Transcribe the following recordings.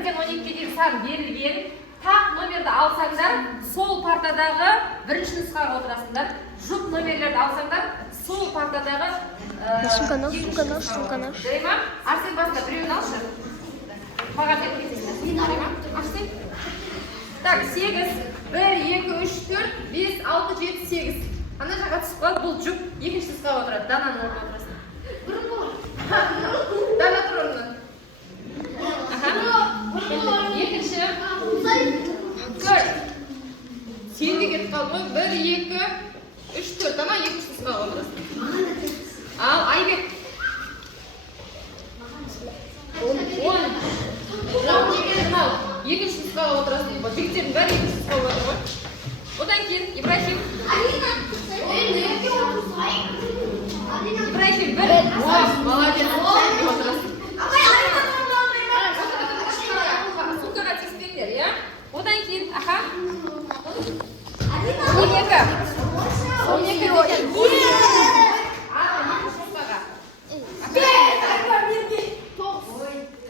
1-ден 12-ге дейін сан берілген. Тақ номерді алсаңдар, сол партадағы бірінші нұсқаға отырасыңдар. Жұп номерлерді алсаңдар, сол партадағы Сумканы. Жарайма? Арсен басында біреуін алшы. Маған бер кетесің. Жарайма? Ашсың? Так, 8, 1, 2, 3, 4, 5, 6, 7, 8. Ана жаққа түсіп қалып, бұл жұп екінші нұсқаға отырады. Дананың орнына отырасың. Дана тұр орнынан. Екінші. 4. Сенде кетіп қалды ғой. 1, 2, 3, 4. Дана екінші нұсқаға отырасың. Ал, Айбек. 10. Екінші нұсқаға отырасың. Жігіттердің бәрі екінші нұсқаға отыр ғой. Одан кейін Ибрахим. Ибрахим 1. Молодец. Отырасың. Сумкаға тиіспеңдер, иә? Одан кейін, аха. 12. 12 деген.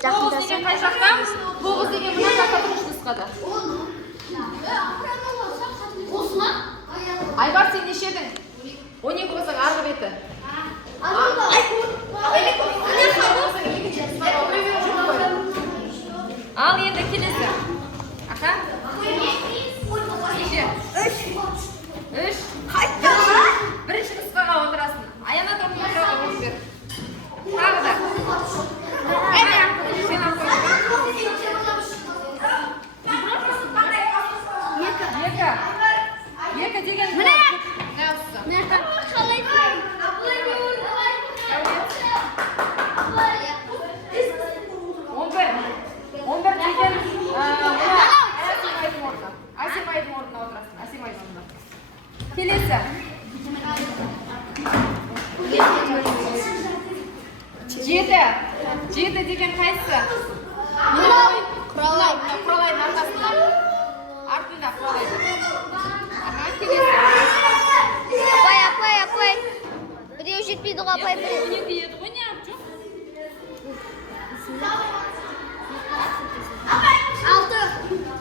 Тоғыз деген қай жақта? 9 деген мына жақта тұрыш нұсқада. Айбар, сен неше едің? 12 болсаң арғы беті. Ал енді келесі. Аха? Неше? 3. Бірінші нұсқаға отырасың. Аяна тұрмын нұсқаға өтіп бер. Тағы да. Екі деген міне! Асимайдың орнына отырасың. Асимайдың орнына. Келесі. 7 деген қайсы? Құралайдың артасында. Артында құралайды. Аха, келесі. Апай. Біреу жетпейді ғой, апай. 12 еді ғой, не ап жоқ?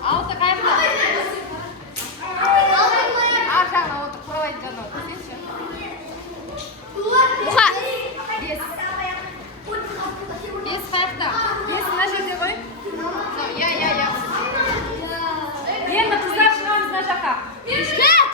6 қайырда? Ар жағына отыр, құралайдың жанына отыр.